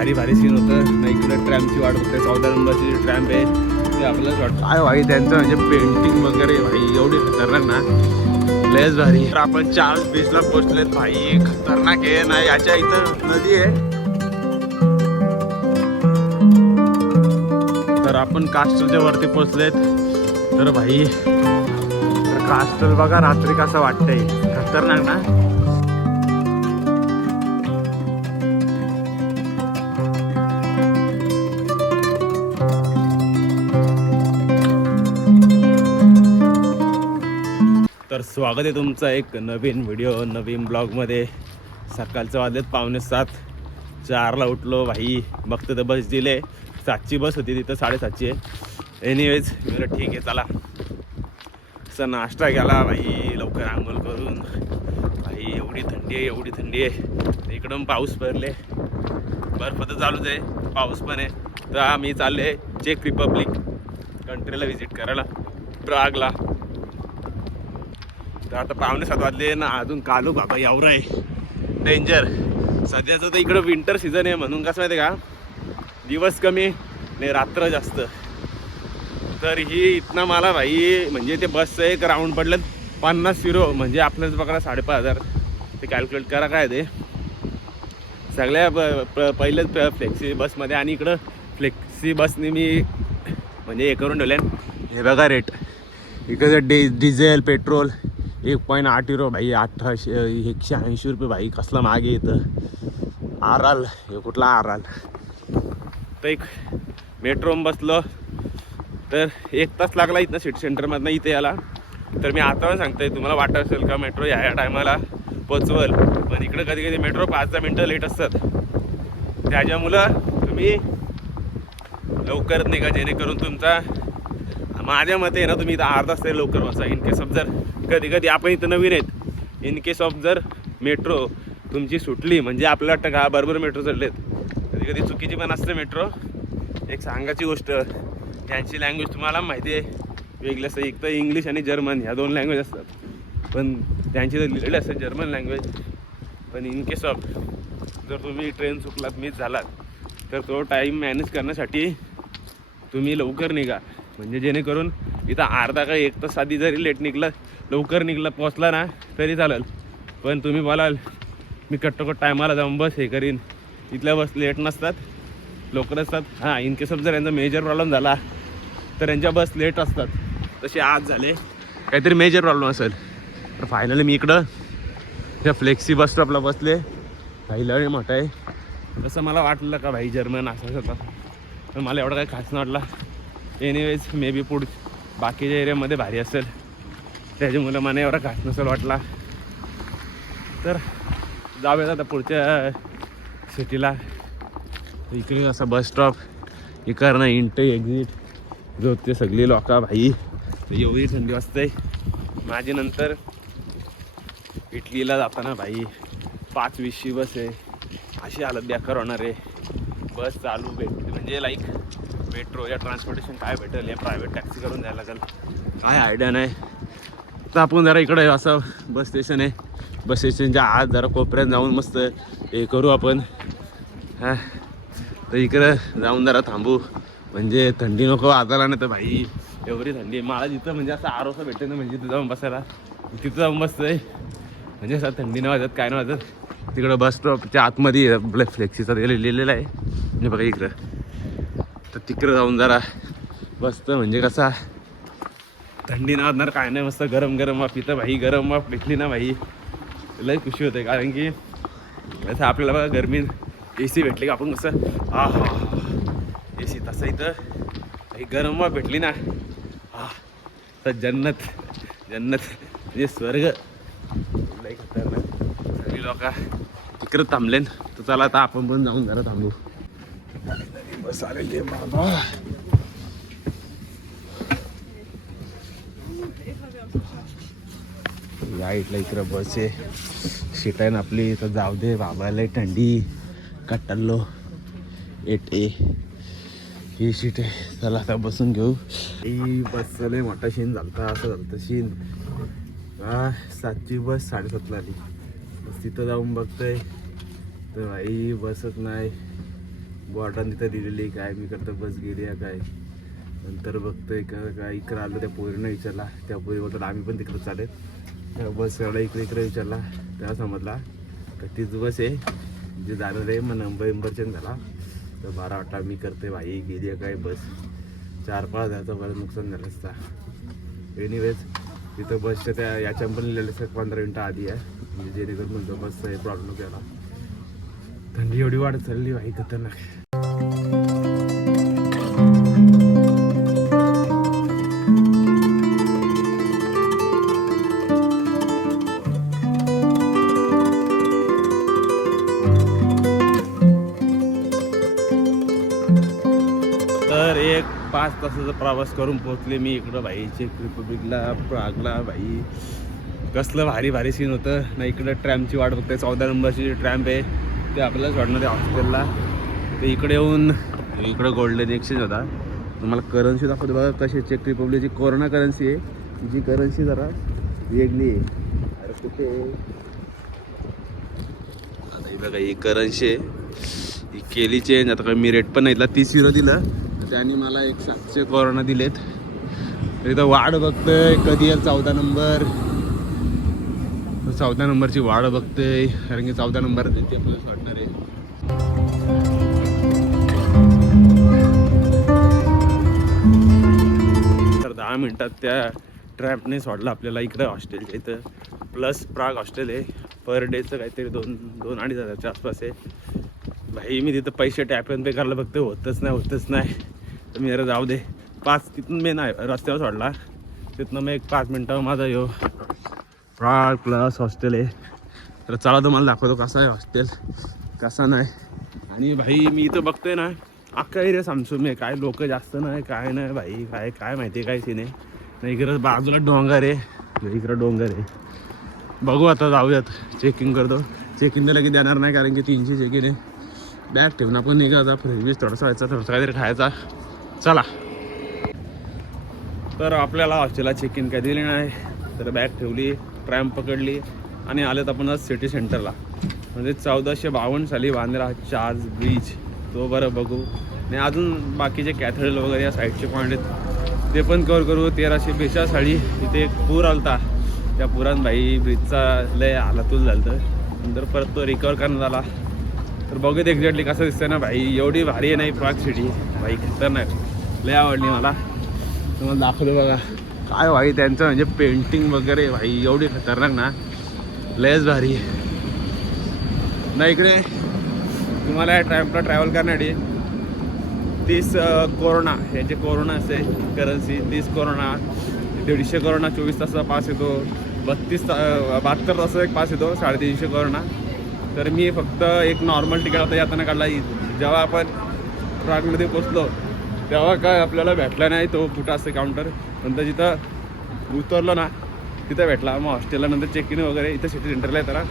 भारी भारी सीन होतं. इकडे ट्रॅमची वाट बघते. 14 नंबरची जी ट्रॅम्प आहे ते आपल्याला वाटतं काय भाई त्यांचं म्हणजे पेंटिंग वगैरे भाई एवढी खतरनाक ना, लयच भारी. तर आपण चार्ल्स बीचला पोहोचलेत भाई. खतरनाक आहे ना. याच्या इथं नदी आहे. तर आपण कास्टलच्या वरती पोहोचलेत. तर भाई कास्टल बघा रात्री कसं वाटतंय. खतरनाक ना. तर स्वागत आहे तुमचं एक नवीन व्हिडिओ नवीन ब्लॉगमध्ये. सकाळचं वाजलेत 6:45. 4ला उठलो भाई. बघतो तर बस दिले. 7ची बस होती तिथं, 7:30ची आहे. एनिवेज बरं ठीक आहे चला. असा नाश्ता केला भाई लवकर आंघोळ करून. भाई एवढी थंडी आहे, एवढी थंडी आहे. इकडून पाऊस पडले, बर्फ तर चालूच आहे, पाऊस पण आहे. तर आम्ही चालले चेक रिपब्लिक कंट्रीला व्हिजिट करायला, प्रागला. तर आता 6:45 वाजले ना, अजून कालू बाबा एवढं आहे डेंजर. सध्याचं तर इकडं विंटर सीझन आहे म्हणून कसं माहिती आहे का, दिवस कमी नाही रात्र जास्त. तर ही इथनं मला भाई म्हणजे ते बसचं एक राऊंड पडलं 50 युरो, म्हणजे आपल्याच बघा 5,500. ते कॅल्क्युलेट करा काय ते. सगळ्या पहिलेच फ्लेक्सी बसमध्ये आणि इकडं फ्लेक्सी बसने मी म्हणजे हे करून ठेवले. हे बघा रेट इकडं डिझेल पेट्रोल 1.8 युरो भाई. 180 रुपये भाई. कसला मागे येतं. आराल हे कुठला आराल. तर एक मेट्रोम बसलो तर 1 तास लागला इथनं सिटी सेंटरमधनं इथे याला. तर मी आता सांगतोय तुम्हाला वाटत असेल का मेट्रो या टायमाला पोचवल, पण इकडं कधी कधी मेट्रो 5-10 मिनटं लेट असतात. त्याच्यामुळं तुम्ही लवकर निघा, जेणेकरून तुमचा माझ्या मते आहे ना तुम्ही इथं अर्धा तास तरी लवकर बसा. इन केस ऑफ जर कधी कधी आपण इथं नवीन आहेत, इन केस ऑफ जर मेट्रो तुमची सुटली म्हणजे आपल्याला वाटतं का बरोबर मेट्रो चढलेत, कधी कधी चुकीची पण असते मेट्रो. एक सांगायची गोष्ट, त्यांची लँग्वेज तुम्हाला माहिती आहे वेगळी असतं. एक तर इंग्लिश आणि जर्मन ह्या 2 लँग्वेज असतात, पण त्यांची तर लिहिलेली असते जर्मन लँग्वेज. पण इन केस ऑफ जर तुम्ही ट्रेन चुकलात, मिस झालात, तर तो टाईम मॅनेज करण्यासाठी तुम्ही लवकर निघा. म्हणजे जेणेकरून इथं अर्धा का 1 तास आधी जरी लेट निघलं, लवकर निघलं पोचला ना तरी चालेल. पण तुम्ही बोलाल मी कट्टोकट टायमाला जाऊन बस हे करीन, इथल्या बस लेट नसतात, लवकर असतात. हां, इन केस ऑफ जर यांचा मेजर प्रॉब्लेम झाला तर यांच्या बस लेट असतात. तसे आज झाले काहीतरी मेजर प्रॉब्लेम असेल. तर फायनली मी इकडं त्या फ्लेक्सी बस स्टॉपला बसले. काही लय मोठं आहे. तसं मला वाटलं का भाई जर्मन असं होतं, पण मला एवढं काही खास नाही वाटला. एनिवेज मे बी बाकीच्या एरियामध्ये भारी असेल, त्याच्यामुळे मला एवढा खास नसेल वाटला. तर जाऊयात आता पुढच्या सिटीला. इकडे असा बस स्टॉप, इकडनं एंट्री एक्झिट जो ते सगळी लोक भाई. एवढी थंडी वाजते. माझी नंतर इटलीला जाताना भाई 5:20ची बस आहे. अशी हालत बेकार होणार आहे. बस चालू भेटते म्हणजे लाईक मेट्रो या ट्रान्सपोर्टेशन काय भेटेल, या प्रायव्हेट टॅक्सी करून द्यायला लागेल, काय आयडिया नाही. तर आपण जरा इकडे असं बस स्टेशन आहे, बस स्टेशनच्या आत जरा कोपऱ्यात जाऊन मस्त हे करू आपण. हां, तर इकडं जाऊन जरा थांबू म्हणजे थंडी नको वाजायला. नाही तर भाई एवढी थंडी आहे. मला जिथं म्हणजे असं आरोसा भेटते ना, म्हणजे तिथं जाऊन बसायला, तिथं जाऊन बसतं आहे म्हणजे असं थंडी नाही वाजत, काय नाही वाजत. तिकडं बस स्टॉपच्या आतमध्ये फ्लेक्सीचा लिहिलेलं आहे म्हणजे बघा इकडं. तर तिकडं जाऊन जरा बसतं म्हणजे कसा थंडी नाही वाजणार, काय नाही. मस्त गरम गरम वाफ इथं भाई. गरम वाफ भेटली ना भाई लई खुशी होते. कारण की असं आपल्याला बघा गरमीत AC भेटली का आपण कसं हा AC, तसं इथं काही गरम वाफ भेटली ना तर जन्नत जन्नत म्हणजे स्वर्ग. लई खतरनाक. सगळी लोक तिकडं थांबलेन. तर चला आता आपण पण जाऊन जरा थांबू. बस आलेली बाबा. या इकडं बस आहे, सीट आहे ना आपली. तर जाऊ दे बाबा, लई थंडी कट्टल्लो 8A ही सीट आहे. चला आता बसून घेऊ. ही बस लय मोठा शीन झालता, असं झालं शीन. 7ची बस 7:30ला आली. बस तिथं जाऊन बघतोय तर भाई बसच नाही. बॉर्डर तिथं दिलेली काय मी करतो बस गेली आहे काय. नंतर बघतोय काय इकडं आलो त्या पोरीनं विचारला, त्या पोरीबद्दल आम्ही पण तिकडं चालेल. त्या बस सगळा इकडे विचारला तेव्हा समजला तर तीच बस आहे जे जाणार आहे. मग नंबर चेंज झाला तर 12 वाटता मी करते भाई गेली आहे काय बस. 4-5 हजाराचं बरं नुकसान झालं असता. एनिवेज तिथं बसच्या त्या याच्या पण लिहिलेलं असं 15 मिनटं आधी आहे म्हणजे जेणेकरून म्हणतो बसचा प्रॉब्लेम केला. थंडी एवढी वाढत चालली भाई खतरनाक. तर 1-5 तासाचा प्रवास करून पोहोचले मी इकडं भाई चेक रिपब्लिकला प्रागला. भाई कसलं भारी भारी सीन होतं ना. इकडं ट्रॅमची वाट बघते. 14 नंबरची जी ट्रॅम्प आहे ते आपल्याला सोडणार आहे हॉस्टेलला. ते इकडे येऊन इकडं गोल्डन एक्सचेंज होता. तुम्हाला करन्सी दाखवतो बघा कशी. चेक रिपब्लिकची कोरोना करन्सी आहे जी करन्सी जरा वेगळी आहे. अरे कुठे आता बघा ही करन्सी आहे ही केली चेंज. आता काय मी रेट पण नाही 30 युरो दिलं त्यांनी मला 700 कोरोना दिलेत. तर इथं वाढ बघतोय कधी येईल 14 नंबर. 14 नंबरची वाढ बघतोय कारण की 14 नंबर ते आपल्याला वाटणार आहे. तर 10 मिनिटात त्या ट्रॅम्पने सोडला आपल्याला इकडं हॉस्टेलच्या इथं. प्लस प्राग हॉस्टेल आहे. पर डेचं काहीतरी 2-2-2.5 हजाराच्या आसपास आहे. भाई मी तिथं पैसे टॅप एंड पे करायला बघते होतच नाही. तर मी जरा जाऊ दे. 5 तिथून मी नाही रस्त्यावर सोडला तिथनं मग 5 मिनटावर माझा यो प्राग प्लस हॉस्टेल आहे. तर चला तुम्हाला दाखवतो कसं आहे हॉस्टेल कसा नाही. आणि भाई मी इथं बघतोय ना अख्खा एरिया सामसूम आहे. काय लोक जास्त नाही काय नाही भाई काय माहिती आहे काय सीन आहे नाही. इकडं बाजूला डोंगर आहे इकडं डोंगर आहे. बघू आता जाऊयात चेकिंग करतो. चेकिंग तर लगेच देणार नाही कारण की 300 चेकिंग आहे. बॅग ठेवून आपण निघायचा फ्रेश थोडासा व्हायचा थोडंसं काहीतरी खायचा. चला तर आपल्याला हॉस्टेलला चेक इन काय दिली नाही. तर बॅग ठेवली ट्रॅम्प पकडली आणि आलेत आपण सिटी सेंटरला. म्हणजे 1452 साली बांधलेला चार्ज ब्रिज तो बरं बघू. आणि अजून बाकीचे कॅथेड्रल वगैरे या साईडचे पॉईंट आहेत ते पण कवर करू. 1342 साली इथे एक पूर आलता. त्या पुरात भाई ब्रिजचा लय हालातूल झालं तर नंतर परत तो रिकवर करण्यात आला. तर बघूयात एक्झॅक्टली कसं दिसतंय ना भाई. एवढी भारी आहे नाही प्राग सिटी भाई खतरनाक लय आवडली मला. तुम्हाला दाखवतो बघा काय भाई त्यांचं म्हणजे पेंटिंग वगैरे भाई एवढी खतरनाक ना लयच भारी ना. इकडे तुम्हाला या ट्रॅम्पला ट्रॅव्हल करण्यासाठी 30 कोरोना ह्याचे कोरोना असे करन्सी 30 कोरोना 150 कोरोना 24 तासाचा पास येतो. 72 तासाचा एक पास येतो 350 कोरोना. तर मी फक्त एक नॉर्मल तिकीट आता जाताना काढला. जेव्हा आपण प्रागमध्ये पोचलो तेव्हा काय आपल्याला भेटला नाही तो कुठं असं काउंटर. नंतर जिथं उतरलो ना तिथं भेटला. मग हॉस्टेलला नंतर चेक इन वगैरे इथं सिटी सेंटरला येताना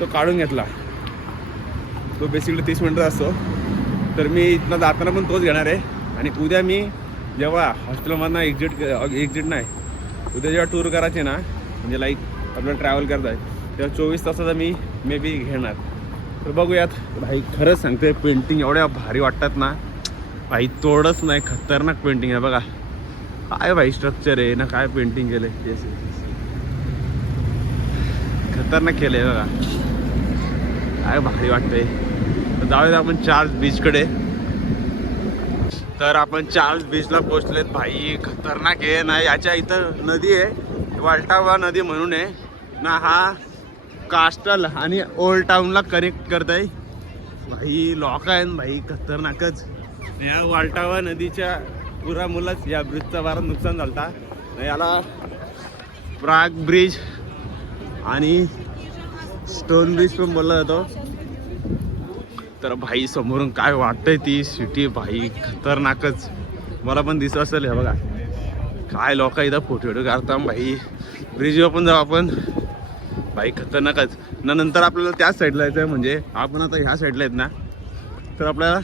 तो काढून घेतला. तो बेसिकली 30 मिनटं असतो. तर मी इथनं जाताना पण तोच घेणार आहे. आणि उद्या मी जेव्हा हॉस्टेलमधनं एक्झिट नाही उद्या जेव्हा टूर करायचे ना म्हणजे लाईक आपल्याला ट्रॅव्हल करत आहे तेव्हा 24 तासाचा मी मे बी घेणार. तर बघूयात भाई खरंच सांगते पेंटिंग एवढ्या भारी वाटतात ना भाई तोडच नाही. खतरनाक पेंटिंग आहे बघा. काय भाई स्ट्रक्चर आहे ना काय पेंटिंग केलं आहे खतरनाक केलं आहे बघा. काय भारी वाटतंय. तर जाऊया आपण चार्ल्स बीचकडे. तर आपण चार्ल्स बीचला पोचलेत भाई. खतरनाक आहे ना. याच्या इथं नदी आहे वाल्टावा नदी म्हणून आहे ना. हा कास्टल आणि ओल्ड टाऊनला कनेक्ट करत आहे भाई. लॉक आहे भाई खतरनाकच. या वाल्टावा नदीच्या पुरामुळेच या ब्रिजचा बराच नुकसान झालता. याला प्राग ब्रिज आणि स्टोन ब्रिज पण बोलला जातो. तर भाई समोरून काय वाटतंय ती सिटी भाई खतरनाकच. मला पण दिसत असेल हे बघा काय लोक इथं फोटो काढता भाई. ब्रिजवर पण जाऊ आपण भाई खतरनाकच ना. नंतर आपल्याला त्याच साईडला जायचं आहे म्हणजे आपण आता ह्या साईडला आहेत ना तर आपल्याला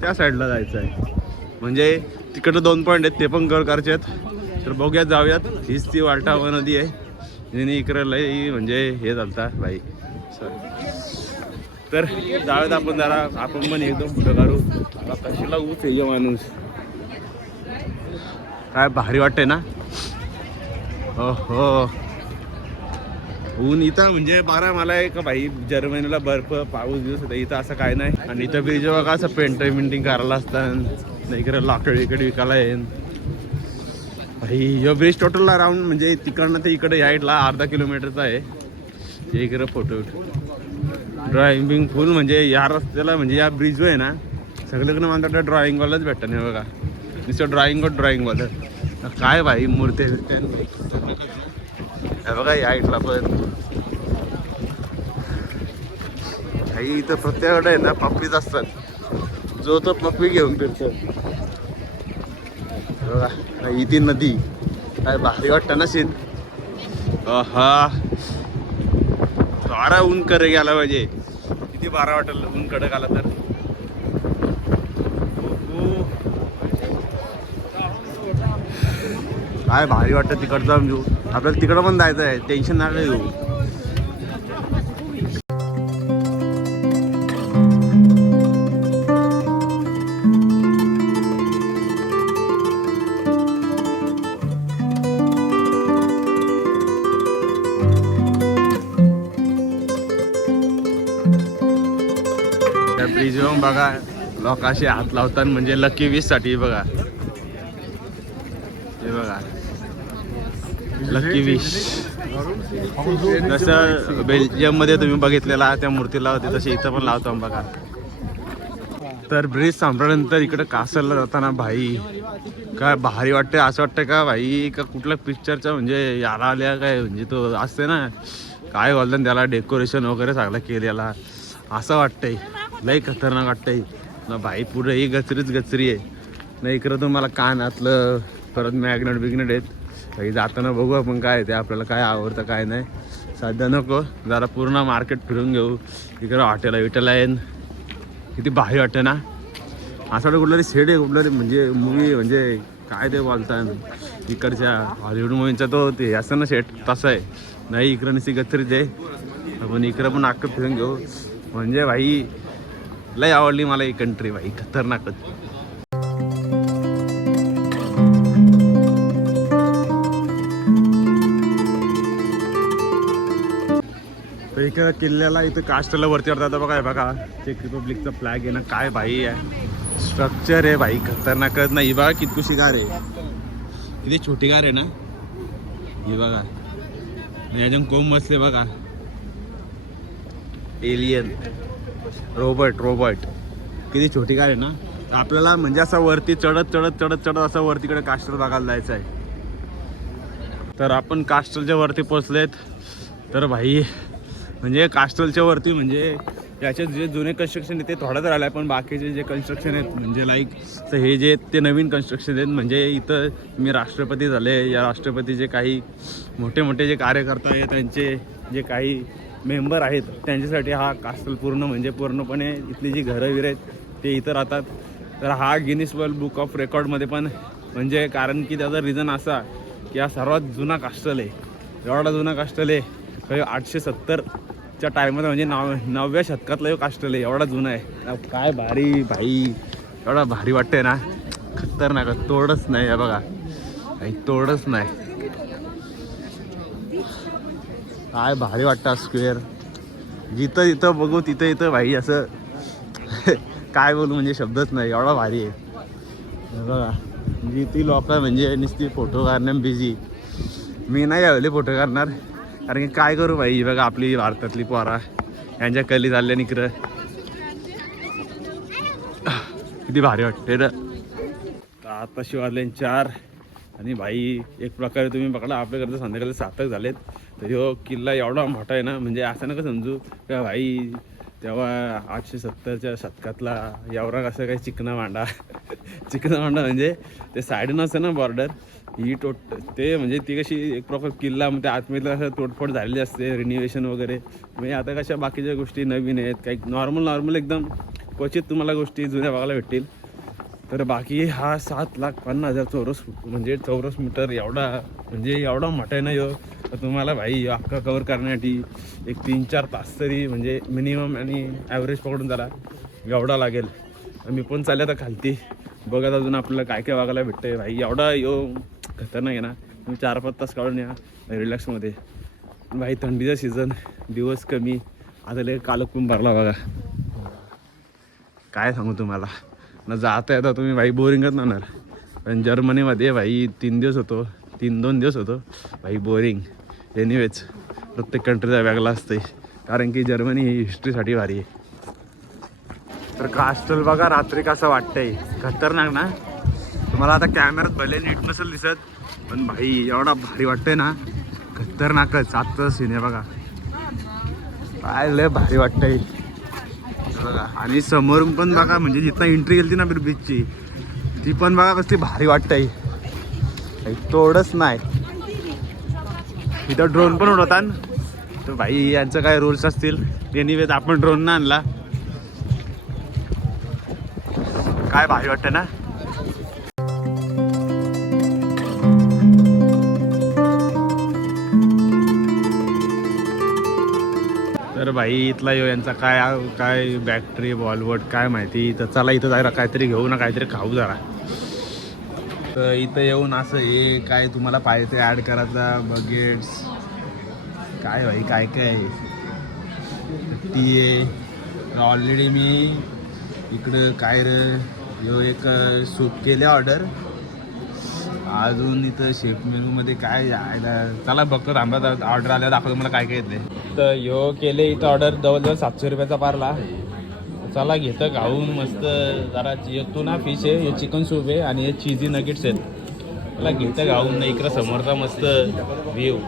त्या साईडला जायचं आहे. म्हणजे तिकडं 2 पॉईंट आहेत ते पण कवर करायचे आहेत. तर बघूयात जाऊयात. हीच ती वाल्टावा नदी आहे ज्याने इकडं लई म्हणजे हे चालता भाई. सॉरी तर जाऊयात आपण जरा, आपण पण एकदम फोटो काढू. कशीला ऊच आहे माणूस, काय भारी वाटतंय ना. हो ऊन इथं म्हणजे बरा मला एक भाई जर्मनीला बर्फ पाऊस दिवस होता, इथं असं काय नाही. आणि इथं ब्रिज बघा असं पेंटिंग करायला असतात, इकडे लाकड इकडे विकायला येईन भाई. ह्यो ब्रिज टोटलला राऊंड म्हणजे तिकडनं ते इकडे यायला अर्धा किलोमीटरचा आहे. इकडे फोटो ड्रॉइंग फुल म्हणजे या रस्त्याला म्हणजे या ब्रिजवर आहे ना सगळीकडे मला वाटतं ड्रॉइंगवालाच भेटतं नाही बघा, नुसतं ड्रॉइंगवालं. काय भाई मूर्ती बघा या इथला पण काही इथं प्रत्येकाकडे आहे ना पप्पीच असतात, जो तो पप्पी घेऊन फिरतो बघा. ही ती नदी काय भारी वाटतं ना सीन. हा बारा ऊन कडे गेला पाहिजे, किती बारा वाटेल ऊन कडक आला तर. काय भारी वाटतं तिकडचं व्ह्यू. आपल्याला तिकडं पण जायचं आहे, टेन्शन नाही घेऊ. ब्रिज येऊन बघा लोक असे हात लावतात म्हणजे लकी 20 साठी बघा. हे बघा लकी 20 जसं बेल्जियम मध्ये तुम्ही बघितलेला त्या मूर्तीला होते तसे इथं पण लावतो बघा. तर ब्रिज संपल्यानंतर इकडे कासलला जाताना भाई काय भारी वाटते. असं वाटतं का भाई का कुठल्या पिक्चरचा म्हणजे याला आल्या काय म्हणजे तो असते ना काय बोलतात त्याला डेकोरेशन वगैरे सगळं केलेला असं वाटतंय. लई खतरनाक वाटतंय ना भाई. पुढे ही गचरी आहे ना, इकडं तुम्हाला कानातलं परत मॅग्नेट आहेत. काही जाताना बघू आपण काय ते आपल्याला काय आवडतं काय नाही. सध्या नको, जरा पूर्ण मार्केट फिरून घेऊ. इकडं हॉटेल आहे, किती भारी वाटतं ना. असं वाटतं कुठलं तरी सेट आहे, कुठलं तरी म्हणजे मूवी म्हणजे काय ते बोलतात इकडच्या हॉलिवूड मूवीचा तो ते असं ना सेट तसं आहे. नाही इकडं नसती गचरीच आहे. आपण इकडं पण अख्खं फिरून घेऊ. म्हणजे भाई लय आवडली मला ही कंट्री भाई, खतरनाकच. तर इकडं किल्ल्याला इथं कास्टला वरती वाटतं बघा. बघा चेक रिपब्लिकचा फ्लॅग आहे ना, काय भाई आहे स्ट्रक्चर आहे भाई, खतरनाकच नाही. बघा कितकुशी गार आहे, किती छोटी गार आहे ना ही बघा. याच्यात कोंब बसले बघा, एलियन रोबोट किती छोटी कार आहे ना. आपल्याला म्हणजे असं वरती चढत असं वरतीकडे कास्टल बघायला जायचं आहे. तर आपण कास्टलच्या वरती पोचलेत. तर भाई म्हणजे कास्टलच्या वरती म्हणजे याचे जे जुने कन्स्ट्रक्शन आहे ते थोडंच राहिलं आहे, पण बाकीचे जे कन्स्ट्रक्शन आहेत म्हणजे लाईक तर हे जे ते नवीन कन्स्ट्रक्शन आहेत. म्हणजे इथं मी राष्ट्रपती झाले, या राष्ट्रपतीचे काही मोठे जे कार्यकर्ता आहेत त्यांचे जे काही मेंबर आहेत त्यांच्यासाठी हा कास्टल पूर्णपणे इथली जी घरं विरं आहेत ते इथं राहतात. तर हा गिनीस वर्ल्ड बुक ऑफ रेकॉर्डमध्ये पण म्हणजे कारण की त्याचा रिझन असा की हा सर्वात जुना कास्टल आहे. एवढा जुना कास्टल आहे 870च्या टायमध्ये म्हणजे 9व्या शतकातला जो कास्टल आहे, एवढा जुना आहे. काय भारी भाई, एवढा भारी वाटतंय ना, खतरनाक. तोडच नाही आहे बघा काही, तोडच नाही. काय भारी वाटतं स्क्वेअर, जिथं बघू तिथं भाई असं काय बोलू म्हणजे शब्दच नाही, एवढा भारी आहे बघा. जिथे लोक म्हणजे नुसती फोटो काढण्यात बिझी. मी नाही यावेळी फोटो काढणार कारण की काय करू भाई. बघा आपली भारतातली पोरा यांच्या कली चालल्या निकडं, किती भारी वाटते ना. तर आता शिवाजले 4 आणि भाई एक प्रकारे तुम्ही बघला आपल्याकडे संध्याकाळी 7 झालेत. तर ह्यो किल्ला एवढा मोठा आहे ना, म्हणजे असं नका समजू का भाई तेव्हा 870च्या शतकातला एवढा कसं काही चिकना मांडा म्हणजे ते साईडनं असतं ना बॉर्डर ही ते म्हणजे ती कशी एक प्रॉपर किल्ला म्हणजे आतमधलं असं तोडफोड झालेली असते, रिन्युवेशन वगैरे. म्हणजे आता कशा बाकीच्या गोष्टी नवीन आहेत, काही नॉर्मल एकदम क्वचित तुम्हाला गोष्टी जुन्या बघायला भेटतील. तर बाकी हा 7,50,000 चौरस मीटर एवढा म्हणजे एवढा मोठा आहे ना ह्यो. तर तुम्हाला भाई अख्खा कवर करण्यासाठी एक 3-4 तास तरी म्हणजे मिनिमम आणि ॲव्हरेज पकडून जरा एवढा लागेल. मी पण चालले आता खालती बघत अजून आपल्याला काय काय बघायला भेटतंय भाई. एवढा खतरनाक आहे ना. तुम्ही 4-5 तास काढून या रिलॅक्समध्ये. भाई थंडीचा सीझन, दिवस कमी, आता लय कालक पण भरला बघा. काय सांगू तुम्हाला ना, जाता येता तुम्ही भाई बोरिंगच नाणार. पण जर्मनीमध्ये भाई 2 दिवस होतो भाई बोरिंग. एनिवेज प्रत्येक कंट्रीचा वेगळा असते, कारण की जर्मनी ही हिस्ट्रीसाठी भारी आहे. तर कास्टल बघा रात्री कसं वाटतंय, खतरनाक ना. तुम्हाला आता कॅमेऱ्यात भले नीट नसेल दिसत, पण भाई एवढा भारी वाटतंय ना, खतरनाकच. आजचं सीन आहे बघा, काय लय भारी वाटतंय बघा. आणि समोरून पण बघा, म्हणजे जिथं एंट्री गेली ना बीचची, ती पण बघा कसली भारी वाटतंय. तोडच नाही. इथं ड्रोन पण उडवतात. तर भाई यांचं काय रूल्स असतील. एनिवेज आपण ड्रोन ना आणला. काय भारी वाटतं ना. तर भाई इथला यांचा काय बॅटरी बॉलवट काय माहिती. तर चला इथं जायला काहीतरी घेऊ ना, काहीतरी खाऊ जरा. तर इथं येऊन असं हे काय तुम्हाला पाहिजे ते ॲड करायचा. बकेट्स काय भाई काय टी आहे. ऑलरेडी मी इकडं काय एक सूप केले ऑर्डर. अजून इथं शेफ मेनूमध्ये काय चला बघतो. थांबा ऑर्डर आल्यावर दाखवतो मला काय येते. तर केले इथं ऑर्डर जवळजवळ 700 रुपयाचा पारला. चला घेतं खाऊन मस्त जरा. टुना फिश आहे, हे चिकन सूप आहे आणि हे चीजी नगेट्स आहेत. मला घेतं खाऊन ना. इकडं समोरचा मस्त व्ह्यू.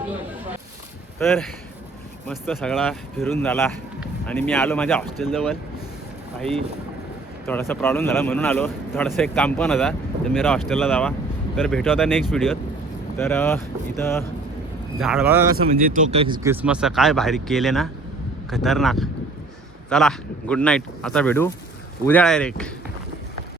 तर मस्त सगळा फिरून झाला आणि मी आलो माझ्या हॉस्टेलजवळ. काही थोडासा प्रॉब्लेम झाला म्हणून आलो. थोडासा एक काम पण होता, तर मेरा हॉस्टेलला जावा. तर भेटू आता नेक्स्ट व्हिडिओत. तर इथं झाड बघा कसं, म्हणजे तो क्रिसमसचा काय भारी केले ना, खतरनाक. चला गुड नाईट. आता भेटू उद्या डायरेक्ट.